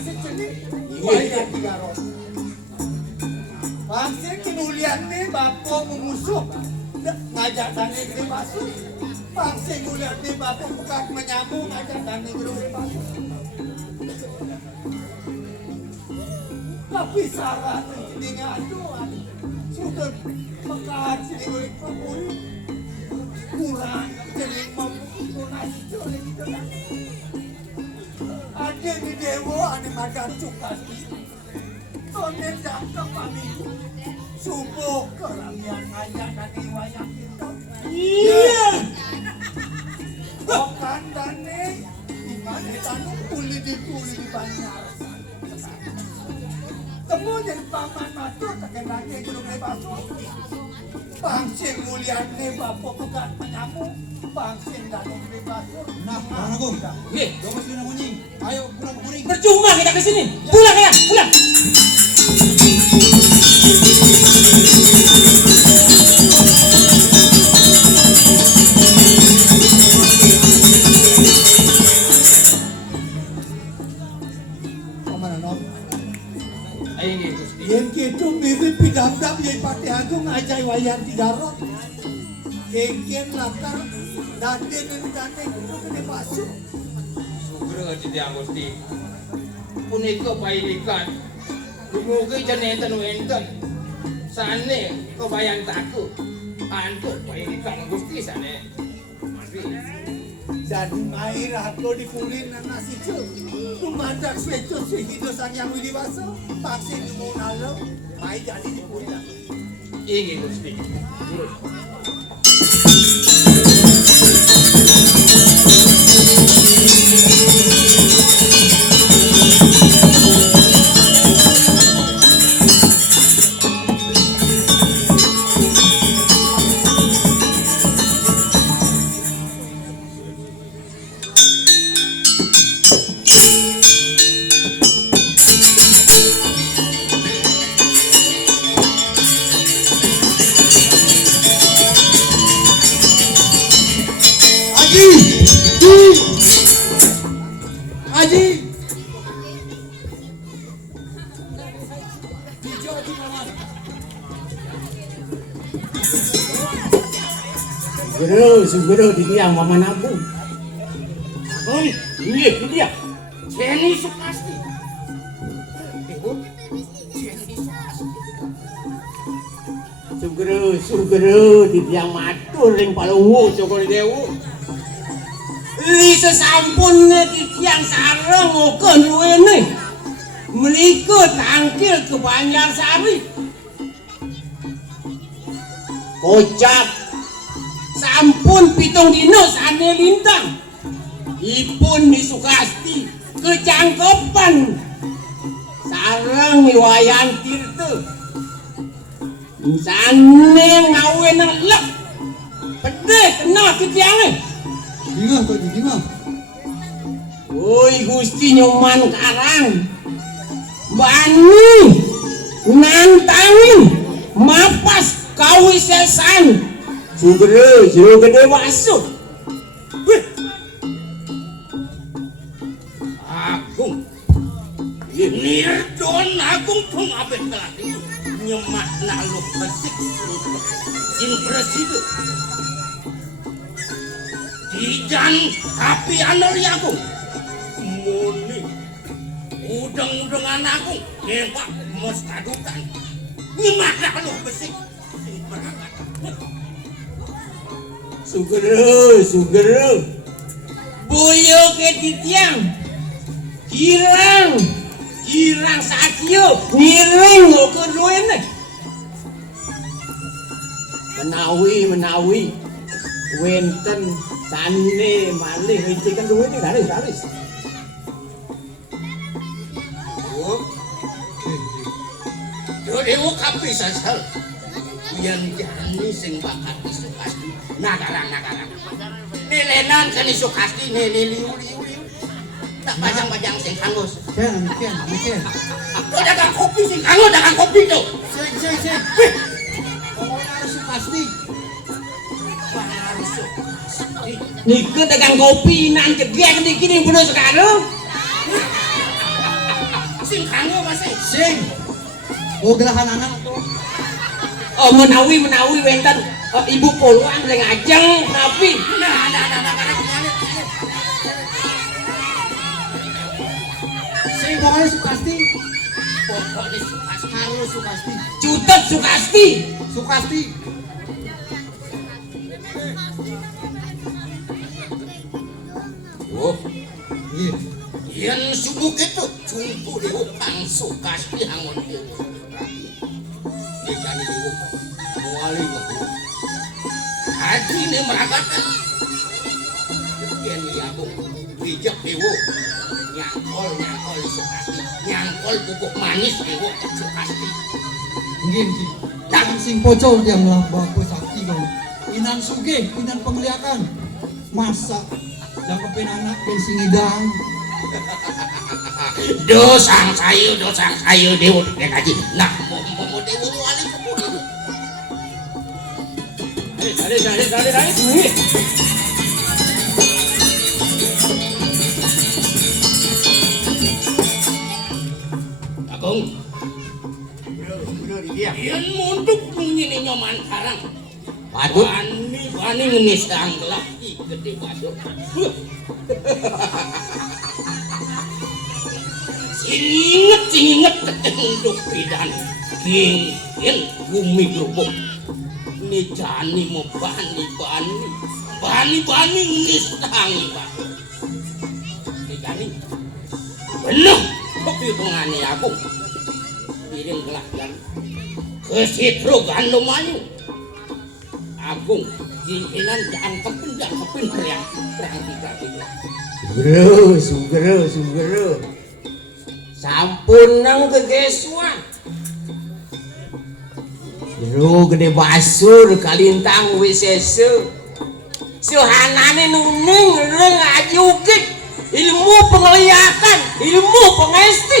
masih jenis wayang Tigaro. Bangsa kemuliaan nih bapak memusuh ngajak tani gede masuk. Bangsa kemuliaan nih bapak bukan menyambung ngajak tani gede masuk. Tapi saran ini ngaduan sudah pekat sini gue pemuli kurang jadi mempunyai jodoh gitu kan. Ada di dewa ada makan cukas. Tonen jangka kami subuh keramian ayah dan wayang kita. Iya. Bukan dane di mana tanu kuli di Banjar. Temu jadi paman matur takkan lagi gunung lebaso. Bangsin muliane bapak bukan penyamu. Bangsin dane lebaso. Nah, Bang Agung. Nggih, domas dina munying. Ayo pulang ke Kuring. Percuma kita ke sini. Pulang ya, pulang. Yang gitu mirip pidamdam yang Pati Agung ajai wayang Tigaro. Kengken latar daden itu kena masuk. Sugro tidak Gusti. Punika pailikan. Dumugi janenten wenten. Sane kebayang taku. Antuk pailikan Gusti sane. Jadi main aku di Kuring dan nasi cuk. Tumandak swecos sehidup sang yang widiwaso. Vaksin mau nalo, main jadi di Kuring. Inggih Gusti. Sugero di tiang Maman Agung. Oh, iya dia. Jenny Sukasti. Sugero di tiang matur ring Palunggu Cokro Dewu. Li sesampun di tiang sareng ukeun wene. Menika tangkil ke Banjarsari. Kocap sampun pitung dino sane lintang. Ipun di Sukasti kecangkepan sareng miwayan tirte. Sane ngawe nelek. Pede kena ketiange. Dingah kok dingah. Woi Gusti Nyoman Karang. Bani nantangin mapas kawisesan. Sugero jero gede masuk. Agung. Nirdon Agung pengabet kelati. Nyemak naluk besik sin presiden. Dijan api anori Agung. Muni. Udeng-udengan Agung. Nyemak mos kadutan. Nyemak naluk besik sin perangkat. Sugero. Boyo ke titiang. Kirang sakyo. Ngiring ke duene. Menawi. Wenten sane malih ngicikan duene garis. Oh. Dewa kapi sasal. Yang jani sing bakat Sukasti nagarang. Nelenan kan Sukasti liu. Tak pajang sing hangus. Ken. Kau dagang kopi sing hangus dagang kopi tuh. Sing. Pokoknya harus Sukasti. Nika dagang kopi nan jegek niki ning bener sekarang. sing kanggo Mas. Sing. Oh gerahan anak tuh. Oh menawi wenten ibu puluhan ring ajeng tapi Nah. Sing pokoknya Sukasti. Pokoknya Sukasti. Halo Sukasti. Cutet Sukasti. Sukasti. Oh, Iya. yen subuk itu jumpu dewa kang Sukasti angon dewa. Dikani dewa muali ngebu. Haji ne meragatan. Yen aku bijak dewa. Nyangkol Sukasti. Nyangkol bubuk manis dewa Sukasti. Nggih, nggih. Yang sing pocol yang lambang sakti dong. Inan sugih, inan pengliakan. Masa yang kepenanak ben sing idang. Dosang sayu dewa den haji. Nah, mau dewa muali ngebu. Dale. Agung. Yen munduk ngene nyoman karang. Waduh. Wani ngenis angglak gede waduh. Sing inget ketenduk pidan. Kin bumi grubuk. Nijani mau bani ngenis tangi waduh. Nijani. Bener. Kok hitungane aku. Piring gelak kesitro gandum ayu. Agung jinkinan jangkepin perang Sugero. Sampun nang kegesuan. Jero gede basur kalintang wisese. Suhanane nuning reng ajukit. Ilmu penglihatan, ilmu pengesti.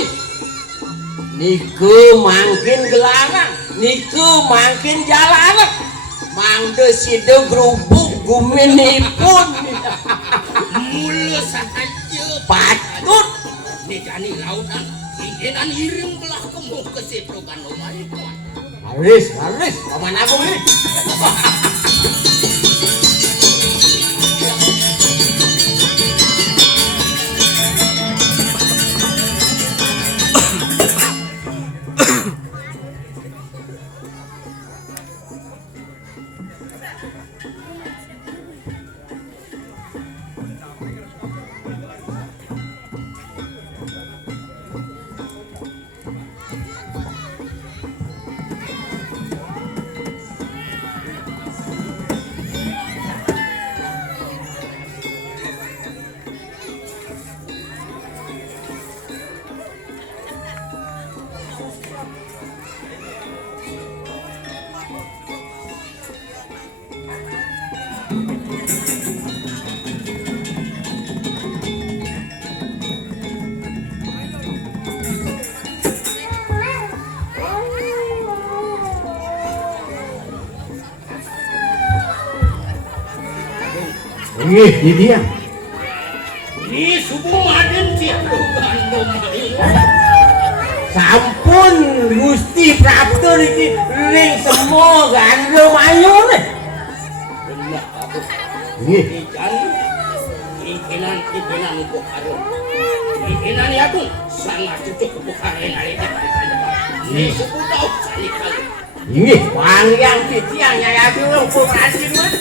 Niku mangkin gelarang, niku mangkin jalanan. Mangde sido grubuk guminipun. mulus saja Patut nikani lautan jinkinan iring belah kemu kesitro gandum ayu. Haris, paman agung ini. Ini dia. Ini subuh maden citro gandum ayu. Sampun Gusti Prapto niki ring semua gandum ayu nih. Bener aku. Nggih. Jinkinan untuk harum. Jinkinan aku sangat cucuk untuk hari hari ini subuh tahu sekali. Nggih, panjang titiang nyayati wong pengrajin mah.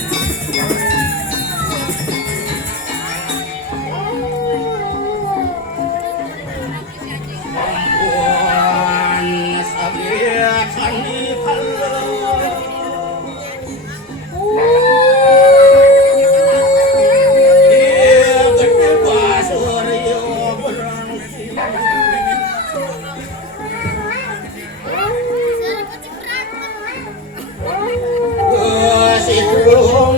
Sitro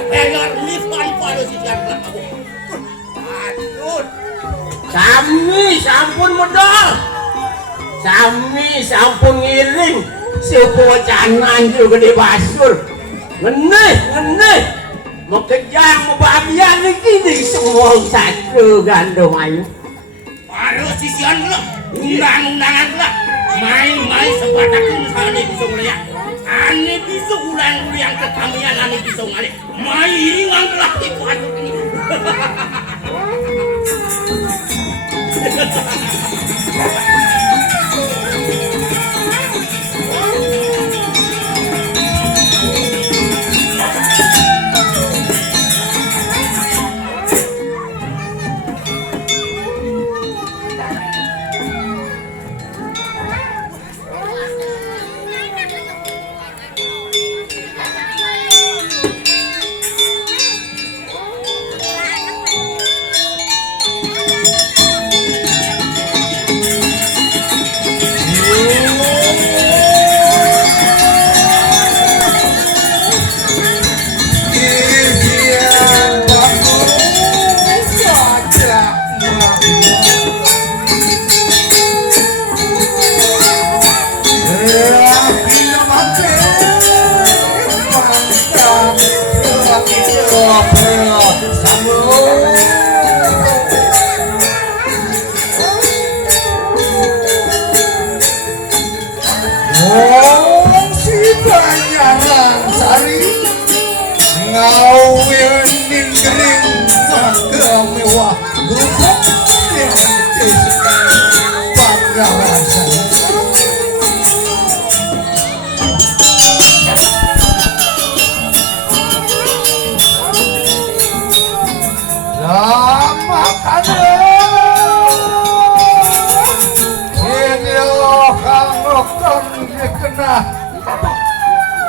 kepengar lipan pada sisian belakang aku. Aduh. Sami sampun modal. Sami sampun ngiring. Sepocanan juga di basur. Ngeneh. Mau kejang mau bahagia lagi semua satu gandum ayu. Pada sisian lah. Undang-undangan lah. Main-main sebatakin sana bisa ngeliat. Ane bisa ulang-ulang ketamian ane bisa ngeliat. Main iringan lah itu aduh ini.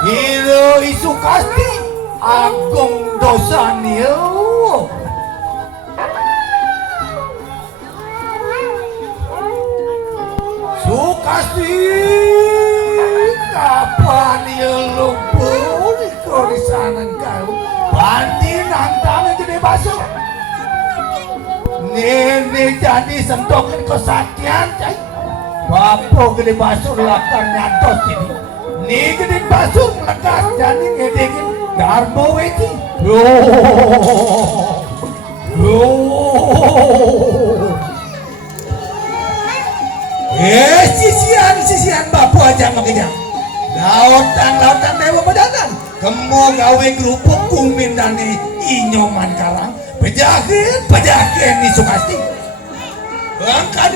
Hilo isu kasti agung dosa niyo. Sukasti kapan niyo lumpur di sana kau banding nantang jadi basuk. Nene jadi sentokin kesaktian cai. Bapo gede basuk lakar nyantos ini. Ni gede basuk lekas jadi ngedekin darmo weti. Sisian bapu aja makanya. Lautan dewa pedanan. Kemo gawe kerupuk kumin dan di inyoman karang. Pejakin ni Sukasti. Angkat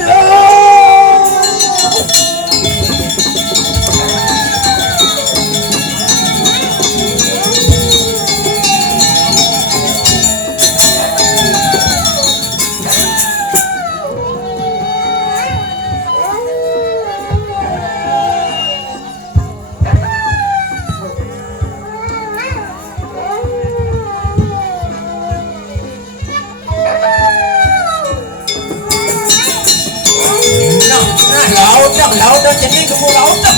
laut dah jadi kebun laut dah.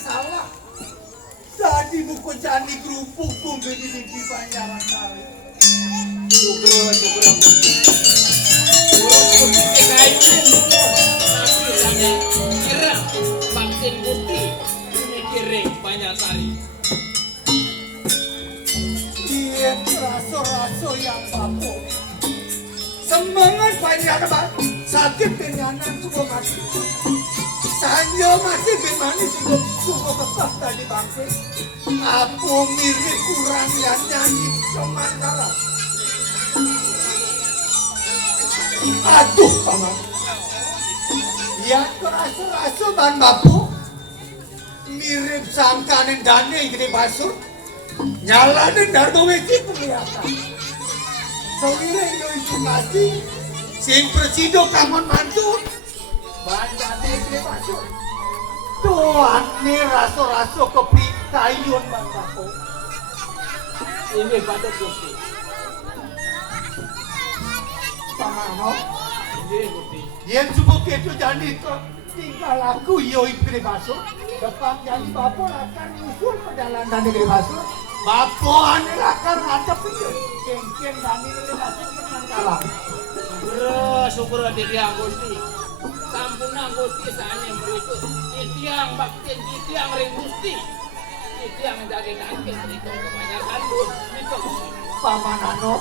salah. Jadi buku jani kerupuk pun begini di banyaran kali. Dia raso-raso yang bapu. Semangat banyak banget. Sakit kenyanan suka mati. Sanyo masih gimana suka kekeh tadi bangsa. Aku mirip kurang yang nyanyi cuman kalah. Aduh paman, Ya raso-raso ban bapu mirip sangkanin dane gede basur nyalanin dardo weki kelihatan sewire yo itu kasih sing presido kamon mantu ban dane gede basur tuan ni raso-raso kopi kayun ban bapu Ini patut Gusti. pamano Ini Gusti. yen subuh itu jadi ke tinggal aku yo gede basur depan jadi bapo akan nyusul ke jalan dan gede basur bapo ane akan ngadep itu kengkeng dan gede basur dengan kalah Syukur titiang Gusti. Sampunang Gusti saane meritu. Titiang baktin titiang ring Gusti. Titiang daging-daging meritu kebanyakan pun. Itu pamanano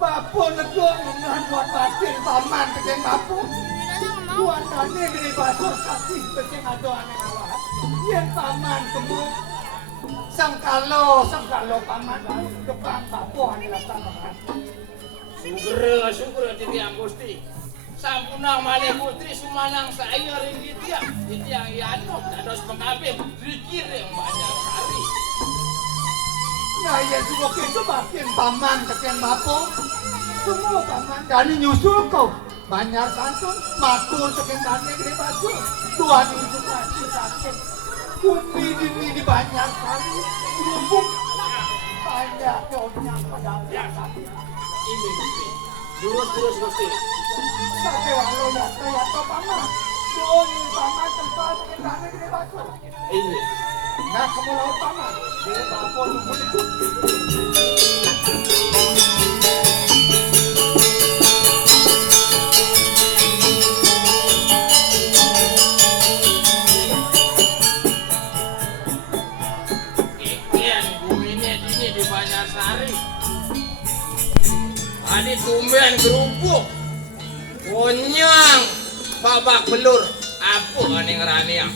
bapo nego dengan buat batin paman tegen bapo buat ane gede basur kasih tegen ado ane kalah yen paman kemu sangkalo paman depan bapo ane laksanakan syukur titiang Gusti. Sampunang malih putri sumanang saya ring titiang yano dados pengabim dikiring banyak sari. nah ya juga itu batin paman tegen bapo semua paman dari nyusul kau banyak santun matur tegen dane gede basur tuan itu kasih sakit kumi di banyak kali rumpuk banyak jauhnya pada sakit Ini Gusti. Lurus Gusti. sampai walau ya to paman don paman tempat tegen dane gede basur Ini. nah kamu laut paman gede bapo nunggu itu Kikian guminya ini di Banyarsari. Tadi tumben kerupuk. Konyang babak belur. Apa ane ngeraniang?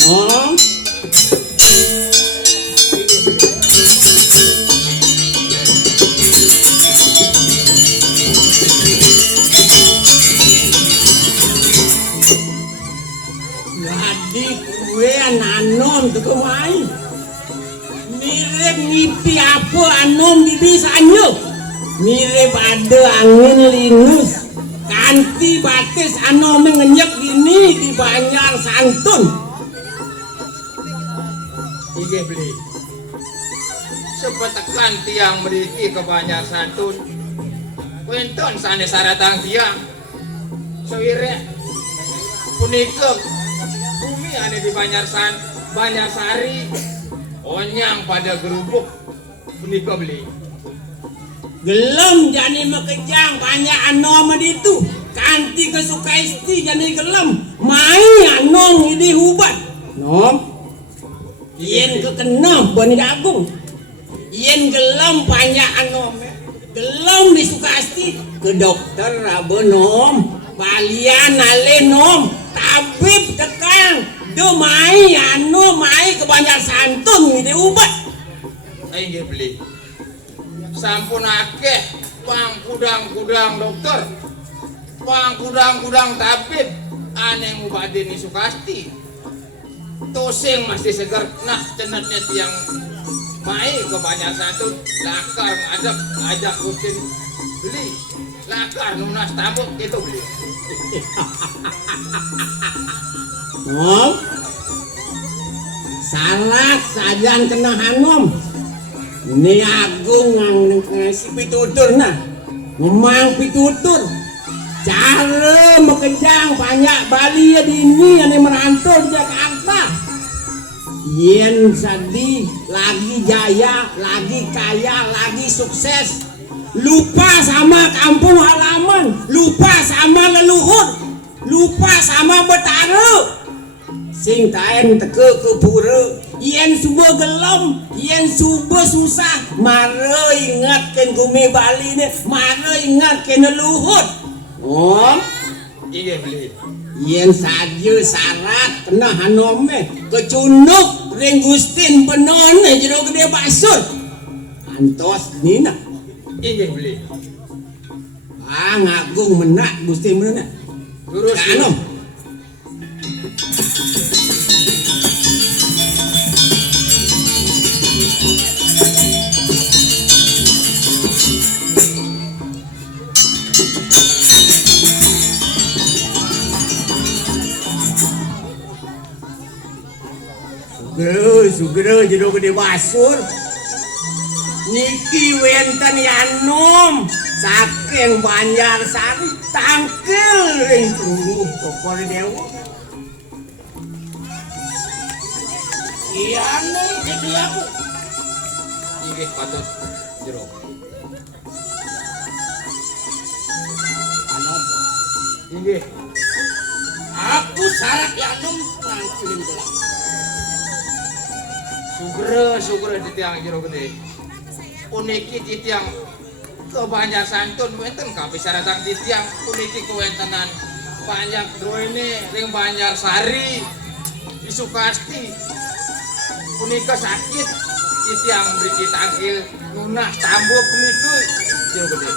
Nom. Jadi kue nanom tu kemai. Mirip ngipi apa anom di bisanyo. Mirip ada angin linus. Kanti batis anom ngenyek dini di Banjar Santun. Ige beli. Sepetekan tiang meriki ke Banjar Santun. Wenton sane saratang tiang. Sewire punika bumi ane di Banyarsari. Onyang pada gerubuk punika beli. Gelem jani makejang banyak anom itu. Kanti kesuka isti jani gelem. Mai anom ini hubat. Nom. Yen kekenam bani dagung. Yen gelem banyak anom. Gelem disuka isti ke dokter rabenom. Balian alenom. Tabib tekan. Do mai anom mai ke Banjar Santun ini hubat. Ige beli. Sampun akeh pang kudang-kudang dokter, pang kudang-kudang tabib, ane ngubadin ni Sukasti. Toseng masih seger, nah cenatnya tiang mai ke Banjar Santun, lakar ngadep ajak Gustin beli, lakar nunas tabut itu beli. Nom. Salah sajan kena hanom. Ni agung nang si pitutur nah. Memang pitutur. Cara mekejang banyak Bali ya dini yang merantau di Jakarta. Yen sadi lagi jaya, lagi kaya, lagi sukses. lupa sama kampung halaman, lupa sama leluhur, lupa sama betara. Sing taen teke ke pura, yen subuh gelem, yen subuh susah, mare ingatkan gumi Bali ni, mare ingatkan leluhur. Iya beli. Yen saja syarat kena hanome kecunuk ring Gustin benon jero gede basur. Antos nina. Iya beli. Ngagung menak Gustin benon. Lurus. Kanom. Sugero jero gede basur. Niki wenten yanom saking Banjarsari tangkel ring tunggu toko dewa. Iya nih jadi aku. Iya patut jero. Anom, Iya. aku syarat ya Anom ngangkulin gelap. Sugera di tiang jero gede. Uniki di tiang ke Banjar Santun wenten kabeh saratang di tiang uniki kewentenan banyak doene ring Banjar Sari di Sukasti. Unika sakit di tiang mriki tangkil nunas tambuk niku jero gede.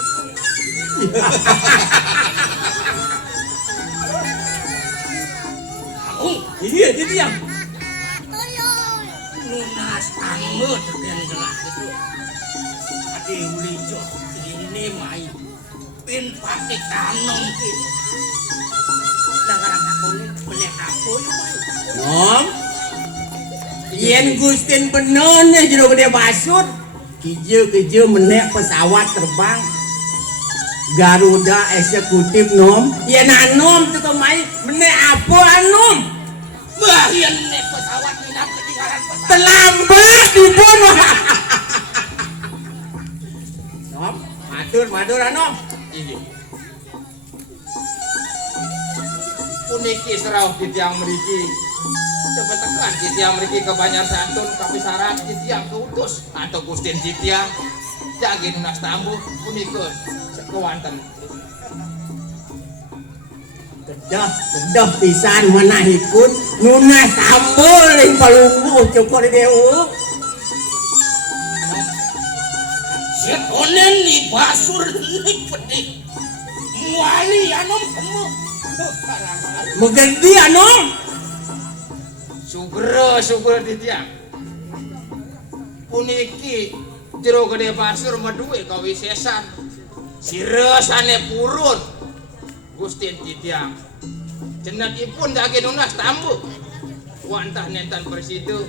Iya jadi yang Lunas tamu terken gelap itu. Ade ulijo ini main pin pakai kanom gitu. Sekarang aku nih beli aku ya main. nom. Yen Gustin benon jero gede basur. Kijo menek pesawat terbang. Garuda eksekutif nom. Yen anom tuh main menek apa anom? Wah, ini pesawat ini apa ketinggalan pesawat? Terlambat dibunuh. Nom, matur anom. Iya. Uniki serau di tiang mriki. Coba tekan di tiang mriki ke Banjar Santun tapi syarat di tiang keutus atau Gustin di tiang jagi nunas tambu unike kewanten. Kedah pisan manahipun nunas tambul ing palungguh cukup dewa. Sekonen ni basur ni pedih. Muali Anom kamu. Megedi anom. Sugera di tiang. Uniki jero gede basur meduwe kawisesan. Siresane purun. Gustin di tiang. Jenatipun jagi nunas tambu. Wantah nentan bersitu.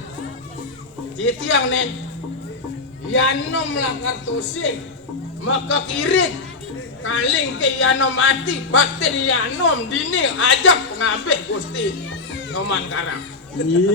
Di tiang nen. Yanom lakar tusik. Maka kirit. Kaling ke Yanom mati. Bakteri Yanom dini ajak pengabeh Gusti. Noman karang.